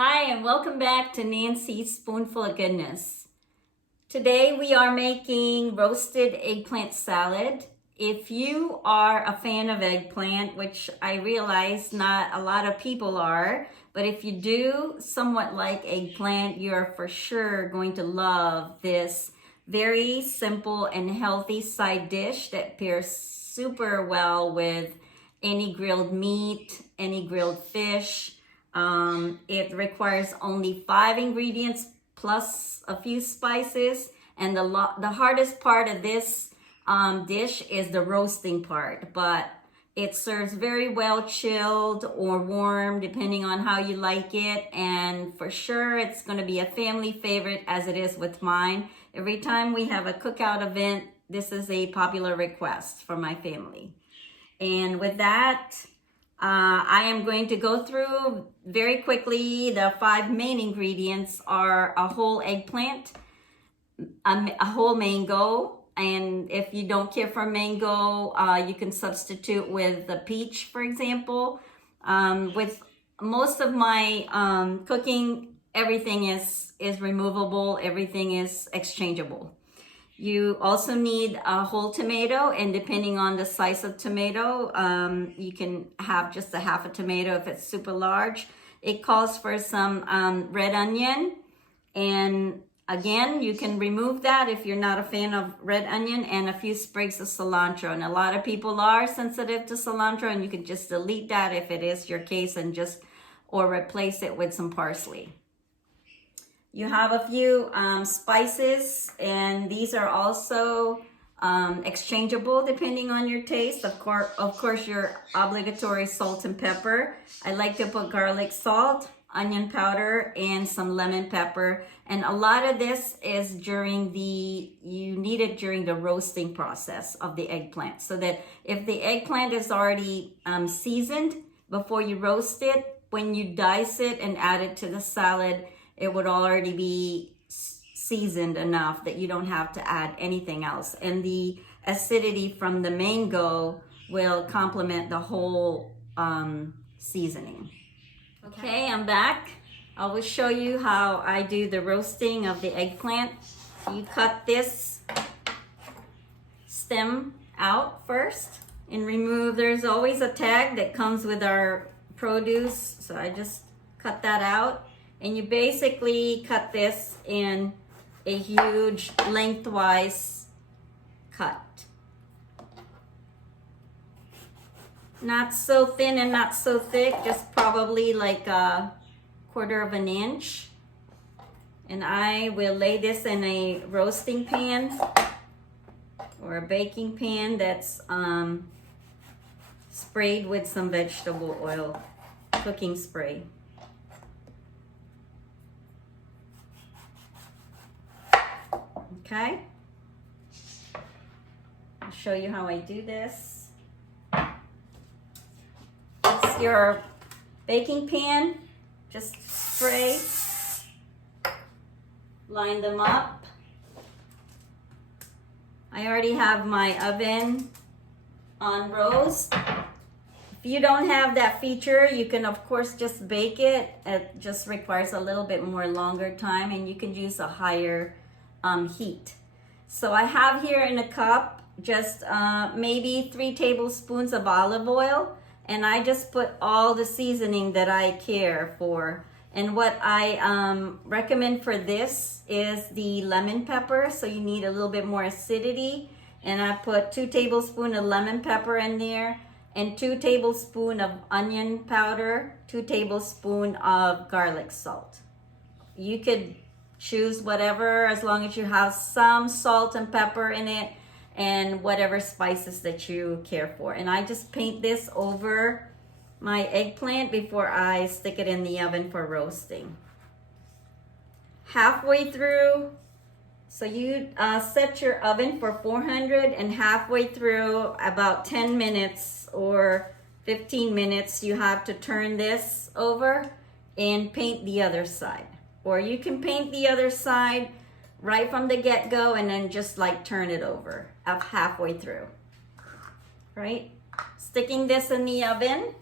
Hi, and welcome back to Nancy's Spoonful of Goodness. Today we are making roasted eggplant salad. If you are a fan of eggplant, which I realize not a lot of people are, but if you do somewhat like eggplant, you're for sure going to love this very simple and healthy side dish that pairs super well with any grilled meat, any grilled fish. It requires only 5 ingredients plus a few spices, and the hardest part of this dish is the roasting part, but it serves very well chilled or warm depending on how you like it, and for sure it's going to be a family favorite as it is with mine. Every time we have a cookout event, this is a popular request from my family. And with that, I am going to go through very quickly. The 5 main ingredients are a whole eggplant, a whole mango, and if you don't care for mango, you can substitute with the peach, for example. With most of my cooking, everything is removable, everything is exchangeable. You also need a whole tomato, and depending on the size of tomato, you can have just a half a tomato if it's super large. It calls for some red onion, and again, you can remove that if you're not a fan of red onion, and a few sprigs of cilantro. And a lot of people are sensitive to cilantro, and you can just delete that if it is your case and or replace it with some parsley. You have a few spices, and these are also exchangeable depending on your taste. Of course, your obligatory salt and pepper. I like to put garlic salt, onion powder, and some lemon pepper. And a lot of this is you need it during the roasting process of the eggplant, so that if the eggplant is already seasoned before you roast it, when you dice it and add it to the salad, it would already be seasoned enough that you don't have to add anything else. And the acidity from the mango will complement the whole seasoning. Okay, I'm back. I will show you how I do the roasting of the eggplant. You cut this stem out first and remove. There's always a tag that comes with our produce, so I just cut that out. And you basically cut this in a huge lengthwise cut. Not so thin and not so thick, just probably like a 1/4 of an inch. And I will lay this in a roasting pan or a baking pan that's sprayed with some vegetable oil, cooking spray. Okay, I'll show you how I do this. It's your baking pan, just spray, line them up. I already have my oven on roast. If you don't have that feature, you can of course just bake it. It just requires a little bit more longer time, and you can use a higher heat. So I have here in a cup just maybe 3 tablespoons of olive oil, and I just put all the seasoning that I care for. And what I recommend for this is the lemon pepper, so you need a little bit more acidity, and I put 2 tablespoons of lemon pepper in there, and 2 tablespoons of onion powder, 2 tablespoons of garlic salt. You could choose whatever, as long as you have some salt and pepper in it, and whatever spices that you care for. And I just paint this over my eggplant before I stick it in the oven for roasting. Halfway through, so you set your oven for 400, and halfway through, about 10 minutes or 15 minutes, you have to turn this over and paint the other side. Or you can paint the other side right from the get-go and then just like turn it over halfway through, right? Sticking this in the oven.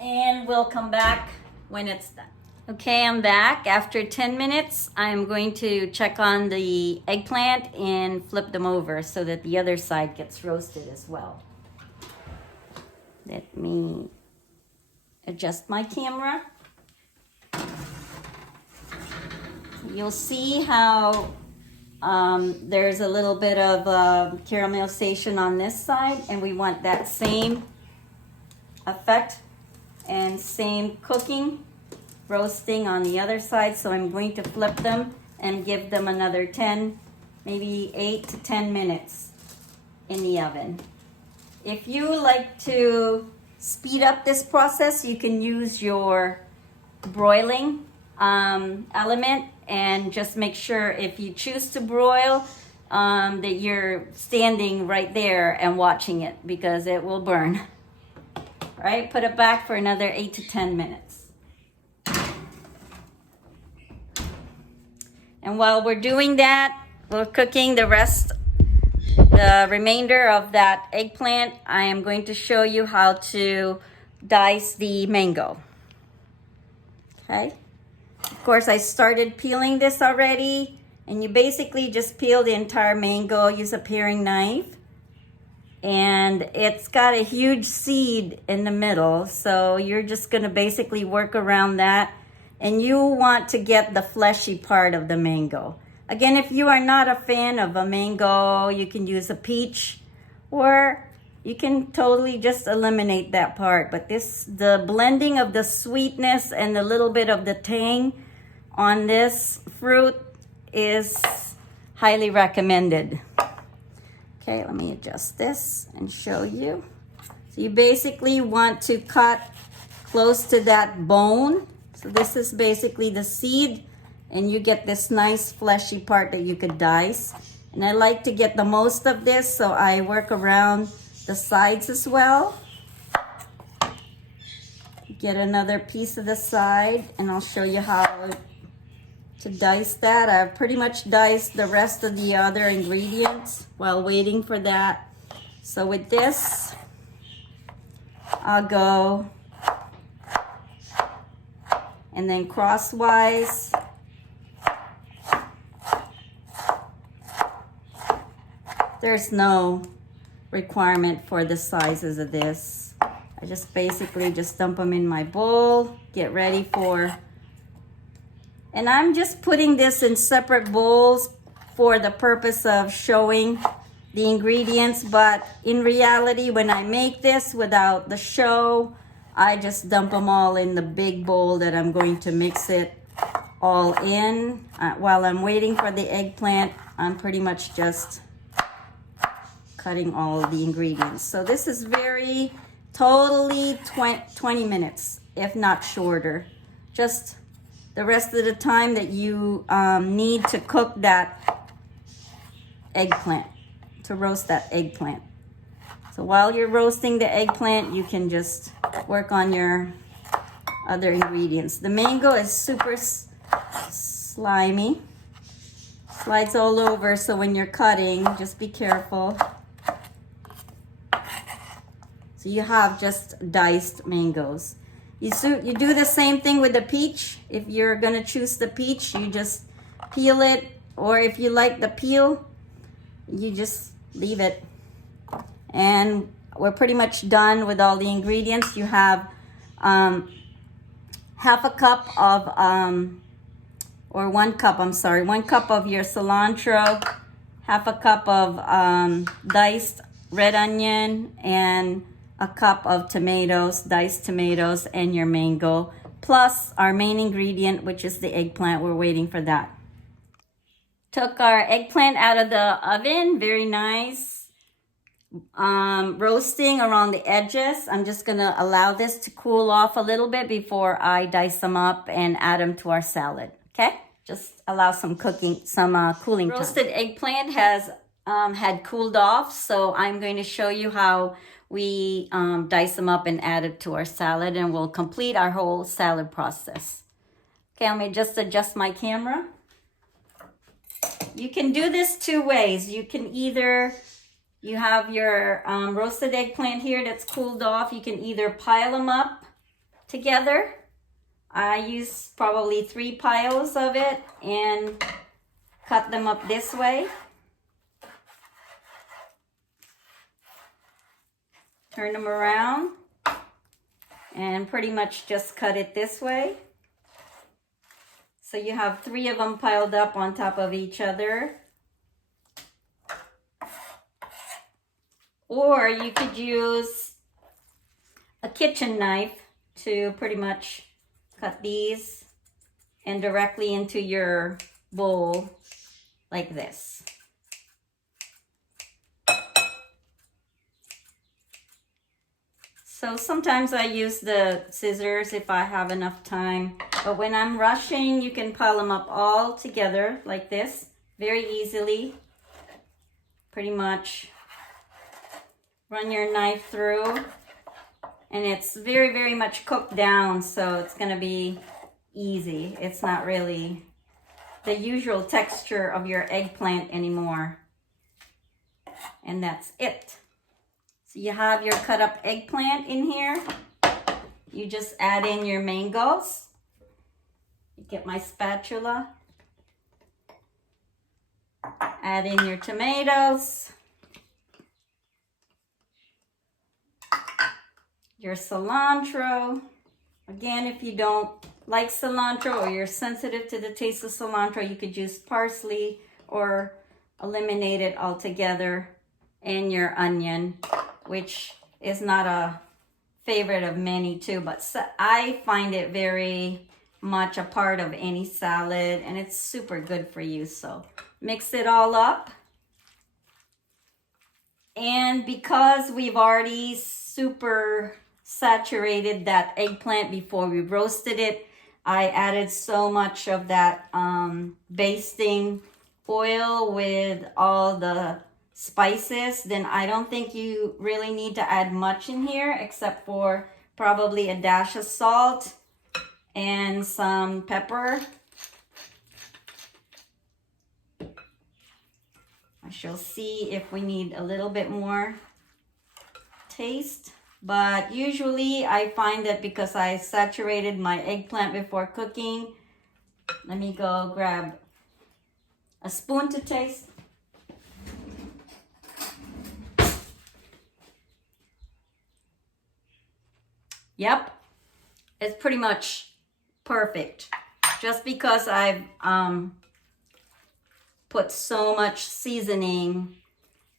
And we'll come back when it's done. Okay, I'm back. After 10 minutes, I'm going to check on the eggplant and flip them over so that the other side gets roasted as well. Let me adjust my camera. You'll see how there's a little bit of caramelization on this side, and we want that same effect and same cooking, roasting on the other side. So I'm going to flip them and give them another 10, maybe 8 to 10 minutes in the oven. If you like to speed up this process, you can use your broiling element, and just make sure if you choose to broil that you're standing right there and watching it, because it will burn. All right, put it back for another 8 to 10 minutes. And while we're doing that, we're cooking the remainder of that eggplant. I am going to show you how to dice the mango. Okay. Of course, I started peeling this already, and you basically just peel the entire mango, use a paring knife, and it's got a huge seed in the middle, so you're just going to basically work around that, and you want to get the fleshy part of the mango. Again, if you are not a fan of a mango, you can use a peach, or you can totally just eliminate that part. But the blending of the sweetness and the little bit of the tang on this fruit is highly recommended. Okay, let me adjust this and show you. So you basically want to cut close to that bone. So this is basically the seed, and you get this nice fleshy part that you could dice. And I like to get the most of this, so I work around the sides as well. Get another piece of the side, and I'll show you how to dice that. I've pretty much diced the rest of the other ingredients while waiting for that. So with this, I'll go and then crosswise. There's no requirement for the sizes of this. I just basically just dump them in my bowl, get ready for, and I'm just putting this in separate bowls for the purpose of showing the ingredients, but in reality, when I make this without the show, I just dump them all in the big bowl that I'm going to mix it all in. While I'm waiting for the eggplant, I'm pretty much just cutting all the ingredients. So this is totally 20 minutes, if not shorter. Just the rest of the time that you need to cook that eggplant, to roast that eggplant. So while you're roasting the eggplant, you can just work on your other ingredients. The mango is super slimy, slides all over, so when you're cutting, just be careful. So you have just diced mangoes. You do the same thing with the peach. If you're gonna choose the peach, you just peel it, or if you like the peel, you just leave it. And we're pretty much done with all the ingredients. You have half a cup of, or 1 cup, I'm sorry, 1 cup of your cilantro, half a cup of diced red onion, and a cup of tomatoes, diced tomatoes, and your mango, plus our main ingredient, which is the eggplant. We're waiting for that. Took our eggplant out of the oven, very nice. Roasting around the edges. I'm just gonna allow this to cool off a little bit before I dice them up and add them to our salad, okay? Just allow some cooling time. Roasted eggplant has had cooled off, so I'm going to show you how we dice them up and add it to our salad, and we'll complete our whole salad process. Okay, let me just adjust my camera. You can do this 2 ways. You can either, you have your roasted eggplant here that's cooled off. You can either pile them up together. I use probably 3 piles of it and cut them up this way. Turn them around and pretty much just cut it this way. So you have 3 of them piled up on top of each other. Or you could use a kitchen knife to pretty much cut these and directly into your bowl like this. So sometimes I use the scissors if I have enough time, but when I'm rushing, you can pile them up all together like this very easily. Pretty much run your knife through, and it's very, very much cooked down, so it's gonna be easy. It's not really the usual texture of your eggplant anymore. And that's it. So you have your cut up eggplant in here. You just add in your mangoes. Get my spatula. Add in your tomatoes. Your cilantro. Again, if you don't like cilantro or you're sensitive to the taste of cilantro, you could use parsley or eliminate it altogether. And your onion, which is not a favorite of many too, but I find it very much a part of any salad, and it's super good for you. So mix it all up. And because we've already super saturated that eggplant before we roasted it, I added so much of that basting oil with all the spices, then I don't think you really need to add much in here except for probably a dash of salt and some pepper. I shall see if we need a little bit more taste, but usually I find that because I saturated my eggplant before cooking. Let me go grab a spoon to taste. Yep, it's pretty much perfect. Just because I've put so much seasoning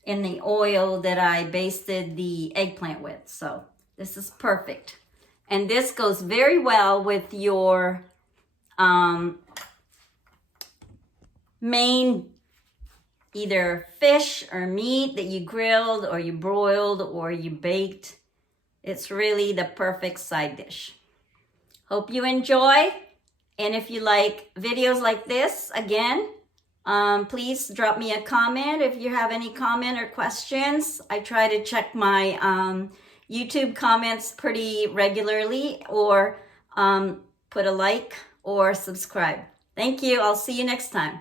in the oil that I basted the eggplant with. So this is perfect. And this goes very well with your main either fish or meat that you grilled or you broiled or you baked. It's really the perfect side dish. Hope you enjoy. And if you like videos like this, again, please drop me a comment if you have any comment or questions. I try to check my YouTube comments pretty regularly, or put a like or subscribe. Thank you. I'll see you next time.